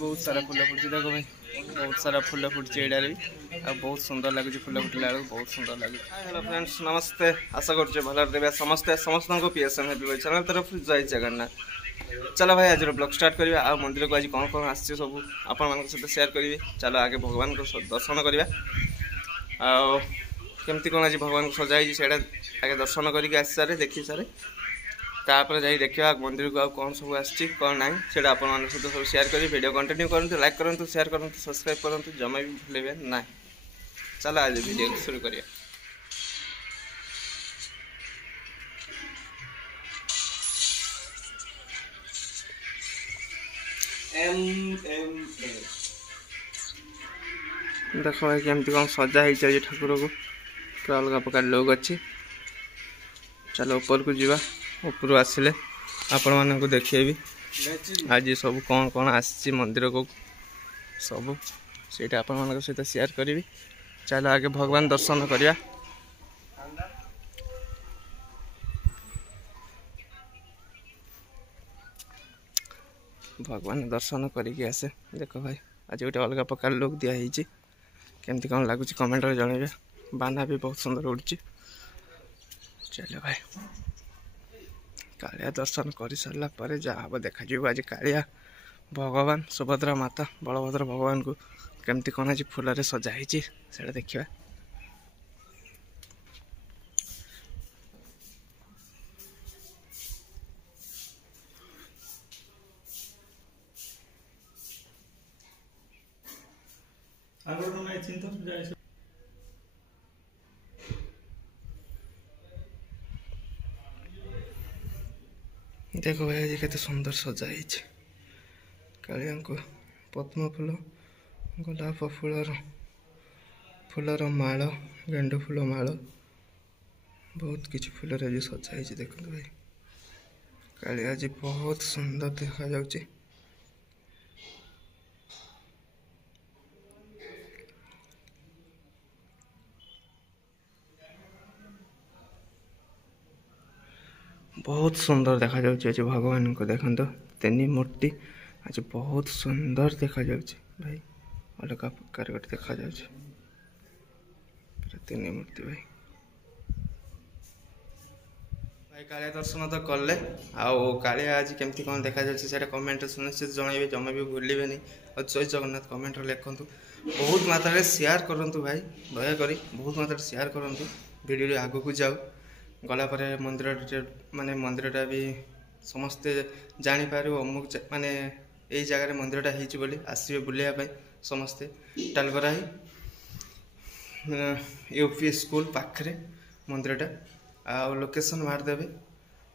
बहुत सारा फुल फुटी देखो भाई बहुत सारा फुल फुटी एडार भी आ बहुत सुंदर लगुच फुल फुटिला बेलू बहुत सुंदर लगे। हेलो फ्रेंड्स नमस्ते आशा कर भल देवे समस्ते समस्त को पीएसएम हेपी चैनल तरफ जय जगन्नाथ। चलो भाई आज ब्लॉग स्टार्ट करिया आ मंदिर को आज कौन कौन आसी सब आपण मान सहित शेयर करी। चलो आगे भगवान को दर्शन करिया केमती कौन आज भगवान को सजाई से आगे दर्शन करके आसी सारे देखी सारे तापर जाई देखिया मंदिर को कौन सब आछि कौन ना से आपण सहित सब शेयर करी। वीडियो कंटिन्यू करंतु लाइक करंतु शेयर करंतु सब्सक्राइब करंतु जमा भी भूलेबे ना। चलो आज वीडियो शुरू करिया। देखो भाई केमती कौन सजा ही चाहिए ठाकुर को पूरा अलग प्रकार लोग अच्छी। चलो ऊपर को जीवा ऊपर आसिले आपण मानक देखिए आज सब कौन कौन आसी मंदिर को सब से आपण मान सहित शेयर करी। चलो आगे भगवान दर्शन करिया। भगवान दर्शन करके आसे देखो भाई आज गोटे अलग प्रकार लोक दिखाई केमती कौन लगुच कमेंट जनइबे। बाना भी बहुत सुंदर उड़ी। चलो भाई कालिया दर्शन कर सारा पर जहाँ हम देखा आज कालिया भगवान सुभद्रा माता बलभद्र भगवान को केमती कौन आज फूल सजाई से देखा। देखो भाई आज केते सुंदर सजाई कालिया को पद्म फूल गोलाप फूलर माल गेंडु फूल माल बहुत किसी फूल आज सजाई। देखो भाई कालिया आज बहुत सुंदर देखा जाउची। बहुत सुंदर देखा जाउची आज भगवान को देखो तीन मूर्ति आज बहुत सुंदर देखा जाउची भाई अलग प्रकार गोटे देखा जाउची तीन मूर्ति भाई। भाई कालिया दर्शन तो कले आउ कालिया आज केमती कौन देखा जाउची सेटा कमेंट सुनिश्चित जनइबे जमा भी भूलिबे नहीं और जय जगन्नाथ कमेंट लिखंतु बहुत मात्रा रे शेयर करंतु भाई दया करी बहुत मात्रा रे शेयर करंतु वीडियो आगु को जाऊ गला पर मंदिर माने मंदिरटा भी समस्ते जापर अमुक माने यही जगह मंदिरटा होली आसवे बुलाइपा समस्ते टालगरा यूपी स्कूल पाखे मंदिरटा आ लोकेशन मारदेवे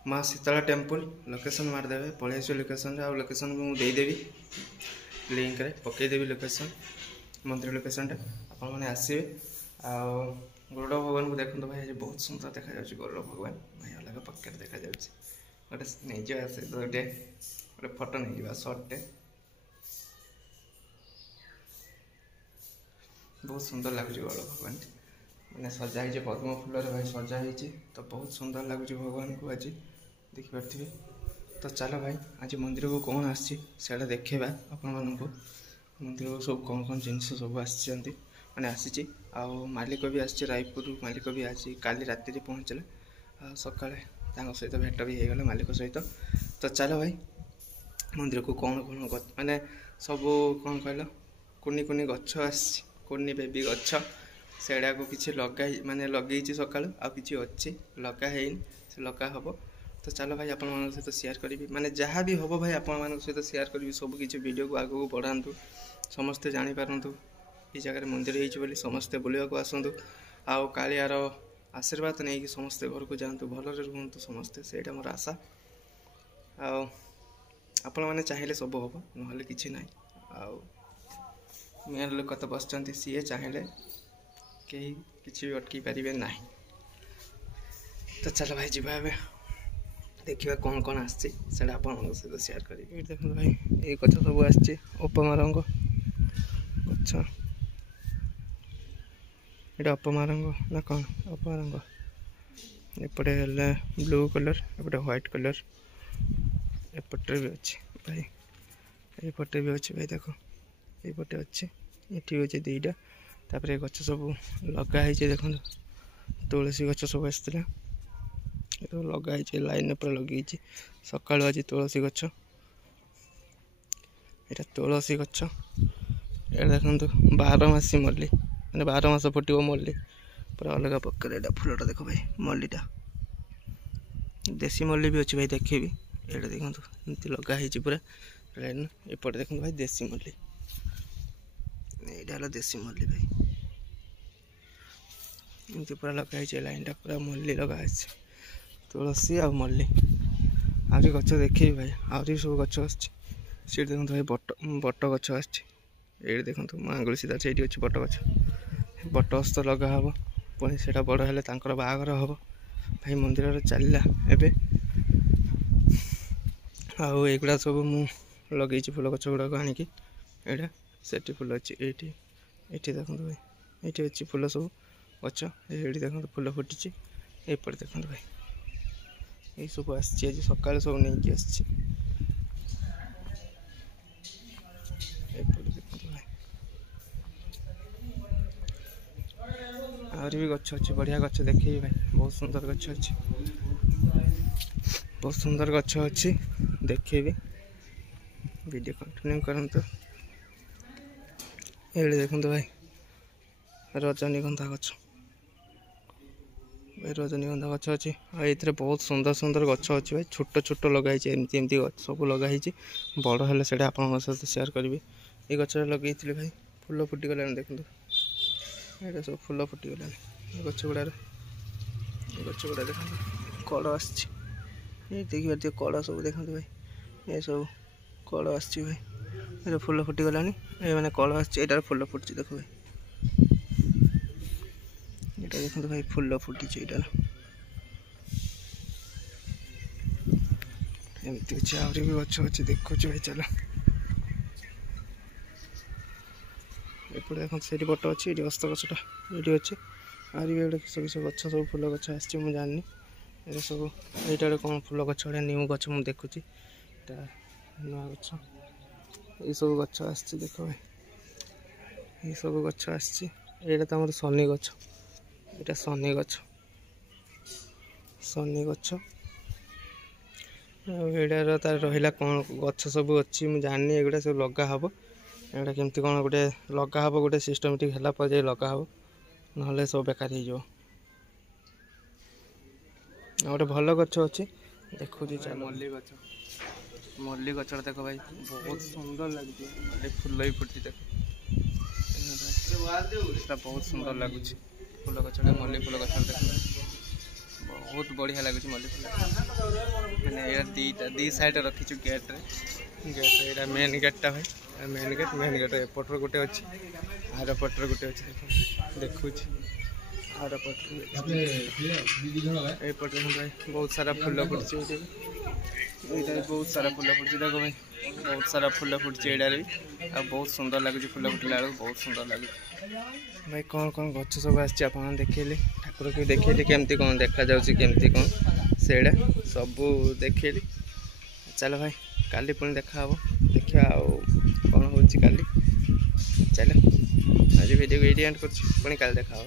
माँ शीतला टेम्पल लोकेशन मारदेवे पलि आस लोकेशन आ लोकेशन भी मुझे लिंक रे पकईदेवी लोकेशन मंदिर लोकेशनटा आपण मैंने आसवे आ गरुड़ भगवान को देखो भाई आज बहुत सुंदर देखा जाए गरुड़ भगवान भाई अलग पक्के देखा जाए गोटे नहीं आसे तो गोटे गोटे फोटो नहीं जा सर्टे बहुत सुंदर लगुच गरुड़ भगवान मैंने सजाई पद्म फूल भाई सजाई तो बहुत सुंदर लगुच भगवान को आज देखिपे। तो चलो भाई आज मंदिर को कौन आसी देखा आपण मानक मंदिर को सब कौन कौन जिनस सब आसी मैंने आसी आउ मालिक भी आसी रायपुर मालिक भी आसी काली राति पहुँचला सका सहित भेट भी होगला मालिक सहित। तो चलो भाई मंदिर को कौन कौन माने सब कौन कहल कुनी कुनी गछ आसी कुनी बेबी गछ सेड़ा को किसी लगा माने लगे सका आ कि अच्छी लगा है से लगा हम। तो चलो भाई आपण मान सहित शेयर करी माने जहाँ भी हम भाई आपण मान सहित शेयर करी सब किसी वीडियो को आगू बढ़ातु समस्ते जापारतु ये जगह मंदिर होली समस्ते बुलवा को आसतु आउ कालियार आशीर्वाद नहीं कि समस्ते घर को जातु भलरे रुहतु समस्ते से मोर आशा आपण मैंने चाहिए सब हम ना कि ना आउ मेन लोक तो बस सी चाहिए कहीं किसी भी अटकी पारे ना। तो चलो भाई जीवा देखा कौन कौन आसी सहित शेयर करी। देखो भाई ये गच सब आसी उपमा रंग गच ये अपमा रंग ना कौन अपमा रंग एपटे ब्लू कलर एपटे व्हाइट कलर एपटे भी अच्छी भाई ଏଇପଟେ ବି ଅଛି ଭାଇ ଦେଖ, ଏଇପଟେ ଅଛି, ଏଠି ଅଛି ଦୁଇଟା। ତାପରେ ଏ ଗଛ ସବୁ ଲଗା ହେଇଛି ଦେଖନ୍ତୁ, ତୁଳସୀ ଗଛ ସବୁ ଆସିଥିଲା, ଏ ସବୁ ଲଗା ହେଇଛି ଲାଇନ୍ ପୁରା ଲଗେଇଛି। ସକାଳୁ ଆଜି ତୁଳସୀ ଗଛ, ଏଇଟା ତୁଳସୀ ଗଛ। ଏଇଟା ଦେଖନ୍ତୁ 12 ମାସି ମଲ୍ଲି, ମାନେ 12 ମାସ ଫୁଟିବ ମଲ୍ଲି, ପୁରା ଅଲଗା ପ୍ରକାର। ଏଇଟା ଫୁଲଟା ଦେଖ ଭାଇ, ମଲ୍ଲିଟା ଦେଶୀ ମଲ୍ଲି ବି ଅଛି ଭାଇ, ଦେଖେଇବି। ଏଇଟା ଦେଖନ୍ତୁ ଏମିତି ଲଗା ହେଇଛି ପୁରା ଲାଇନ୍। ଏପଟେ ଦେଖନ୍ତୁ ଭାଇ ଦେଶୀ ମଲ୍ଲି, ଏଇଟା ହେଲା ଦେଶୀ ମଲ୍ଲି ଭାଇ, ଏମିତି ପୁରା ଲଗା ହେଇଛି ଲାଇନ୍ଟା, ପୁରା ମଲ୍ଲି ଲଗା ହେଇଛି, ତୁଳସୀ ଆଉ ମଲ୍ଲି। ଆହୁରି ଗଛ ଦେଖେଇବି ଭାଇ, ଆହୁରି ସବୁ ଗଛ ଆସିଛି। ସେଇଠି ଦେଖନ୍ତୁ ଭାଇ ବଟ ଗଛ ଆସିଛି। ଏଇଠି ଦେଖନ୍ତୁ ମୋ ଆଙ୍ଗୁଳି ସିଧା ସେଇଠି ଅଛି ବଟ ଗଛ। ବଟ ଅସ୍ତ ଲଗା ହେବ, ପୁଣି ସେଇଟା ବଡ଼ ହେଲେ ତାଙ୍କର ବାହାଘର ହେବ। ଭାଇ ମନ୍ଦିରରେ ଚାଲିଲା ଏବେ। ଆଉ ଏଗୁଡ଼ା ସବୁ ମୁଁ ଲଗେଇଛି ଫୁଲ ଗଛ ଗୁଡ଼ାକ ଆଣିକି। ଏଇଟା ସେଠି ଫୁଲ ଅଛି, ଏଇଠି ଦେଖନ୍ତୁ ଭାଇ, ଏଇଠି ଅଛି ଫୁଲ ସବୁ ଗଛ। ଏଇଠି ଦେଖନ୍ତୁ ଫୁଲ ଫୁଟିଛି। ଏଇପଟେ ଦେଖନ୍ତୁ ଭାଇ, ଏଇସବୁ ଆସିଛି ଆଜି ସକାଳେ, ସବୁ ନେଇକି ଆସିଛି। ଏପଟେ ଦେଖନ୍ତୁ ଭାଇ, ଆହୁରି ବି ଗଛ ଅଛି, ବଢ଼ିଆ ଗଛ ଦେଖେଇବି ଭାଇ। ବହୁତ ସୁନ୍ଦର ଗଛ ଅଛି, ବହୁତ ସୁନ୍ଦର ଗଛ ଅଛି, ଦେଖେଇବି। ଭିଡ଼ିଓ କଣ୍ଟିନ୍ୟୁ କରନ୍ତୁ। ଏଇଠି ଦେଖନ୍ତୁ ଭାଇ ରଜନୀଗନ୍ଧା ଗଛ, ଭାଇ ରଜନୀଗନ୍ଧା ଗଛ ଅଛି। ଆଉ ଏଇଥିରେ ବହୁତ ସୁନ୍ଦର ସୁନ୍ଦର ଗଛ ଅଛି ଭାଇ, ଛୋଟ ଛୋଟ ଲଗା ହେଇଛି, ଏମିତି ଏମିତି ଗଛ ସବୁ ଲଗା ହେଇଛି। ବଡ଼ ହେଲେ ସେଇଟା ଆପଣଙ୍କ ସହିତ ସେୟାର କରିବି। ଏଇ ଗଛଟା ଲଗେଇଥିଲି ଭାଇ, ଫୁଲ ଫୁଟିଗଲାଣି ଦେଖନ୍ତୁ, ଏଇଟା ସବୁ ଫୁଲ ଫୁଟିଗଲାଣି। ଏ ଗଛ ଗୁଡ଼ା ଦେଖନ୍ତୁ, କଳ ଆସିଛି। ଏଇ ଦେଖିପାରୁଥିବେ କଳ ସବୁ ଦେଖନ୍ତୁ ଭାଇ, ଏସବୁ କଳ ଆସିଛି ଭାଇ। ଏଇଟା ଫୁଲ ଫୁଟିଗଲାଣି, ଏ ମାନେ କଳ ଆସିଛି, ଏଇଟାରେ ଫୁଲ ଫୁଟିଛି ଦେଖ ଭାଇ। ଏଇଟା ଦେଖନ୍ତୁ ଭାଇ ଫୁଲ ଫୁଟିଛି ଏଇଟାର। ଏମିତି ଅଛି, ଆହୁରି ବି ଗଛ ଅଛି ଦେଖୁଛି ଭାଇ, ଚାଲ। ଏପଟେ ଦେଖନ୍ତୁ ସେଇଠି ବଟ ଅଛି, ଏଇଠି ଅସ୍ତ ଗଛଟା ଏଇଠି ଅଛି। ଆହୁରି ବି ଗୋଟେ କିସ କିସ ଗଛ ସବୁ ଫୁଲ ଗଛ ଆସିଛି, ମୁଁ ଜାଣିନି। ଏଇଟା ସବୁ, ଏଇଟା ଗୋଟେ କ'ଣ ଫୁଲ ଗଛ, ଗୋଟେ ନିଉ ଗଛ ମୁଁ ଦେଖୁଛି, ଏଇଟା ନୂଆ ଗଛ। ଏଇସବୁ ଗଛ ଆସିଛି ଦେଖ ଭାଇ, ଏଇସବୁ ଗଛ ଆସିଛି। ଏଇଟା ତ ଆମର ଶନି ଗଛ, ଏଇଟା ଶନି ଗଛ, ଶନି ଗଛ। ଆଉ ଏଇଟାର ତାର ରହିଲା କ'ଣ ଗଛ ସବୁ ଅଛି ମୁଁ ଜାଣିନି, ଏଗୁଡ଼ା ସବୁ ଲଗା ହେବ। ଏଗୁଡ଼ା କେମିତି କ'ଣ ଗୋଟେ ଲଗା ହେବ, ଗୋଟେ ସିଷ୍ଟମେଟିକ୍ ହେଲା ପରେ ଯାଇ ଲଗା ହେବ, ନହେଲେ ସବୁ ବେକାର ହେଇଯିବ। ଆଉ ଗୋଟେ ଭଲ ଗଛ ଅଛି ଦେଖୁଛି, ମଲ୍ଲି ଗଛ। ମଲ୍ଲି ଗଛଟା ଦେଖ ଭାଇ, ବହୁତ ସୁନ୍ଦର ଲାଗୁଛି, ମଲ୍ଲି ଫୁଲ ବି ଫୁଟିଛି ଦେଖ, ସେଟା ବହୁତ ସୁନ୍ଦର ଲାଗୁଛି। ଫୁଲ ଗଛଟା, ମଲ୍ଲି ଫୁଲ ଗଛଟା ଦେଖ, ବହୁତ ବଢ଼ିଆ ଲାଗୁଛି ମଲ୍ଲି ଫୁଲ। ମାନେ ଏଇଟା ଦି ସାଇଡ଼୍ ରଖିଛୁ ଗେଟ୍ରେ, ଏଇଟା ମେନ୍ ଗେଟ୍ଟା ଭାଇ, ମେନ୍ ଗେଟ୍ ଏପଟର ଗୋଟେ ଅଛି, ଆର ପଟର ଗୋଟେ ଅଛି ଦେଖୁଛି, ଆର ପଟରେ ଏଇପଟରେ ଭାଇ ବହୁତ ସାରା ଫୁଲ ଫୁଟିଛି। ଏଇଟା ବି ବହୁତ ସାରା ଫୁଲ ଫୁଟିଛି ଦେଖ ଭାଇ, ବହୁତ ସାରା ଫୁଲ ଫୁଟିଛି ଏଇଟାରେ ବି। ଆଉ ବହୁତ ସୁନ୍ଦର ଲାଗୁଛି, ଫୁଲ ଫୁଟିଲା ବେଳକୁ ବହୁତ ସୁନ୍ଦର ଲାଗୁଛି ଭାଇ। କ'ଣ କ'ଣ ଗଛ ସବୁ ଆସିଛି ଆପଣ ଦେଖେଇଲି, ଠାକୁରକୁ ଦେଖେଇଲି, କେମିତି କ'ଣ ଦେଖାଯାଉଛି, କେମିତି କ'ଣ ସେଇଟା ସବୁ ଦେଖେଇଲି। ଚାଲ ଭାଇ, କାଲି ପୁଣି ଦେଖାହେବ, ଦେଖିବା ଆଉ କ'ଣ ହେଉଛି କାଲି। ଚାଲ, ଆଜି ଭିଡ଼ିଓକୁ ଏଇଠି ଏଣ୍ଡ କରୁଛି, ପୁଣି କାଲି ଦେଖାହେବ।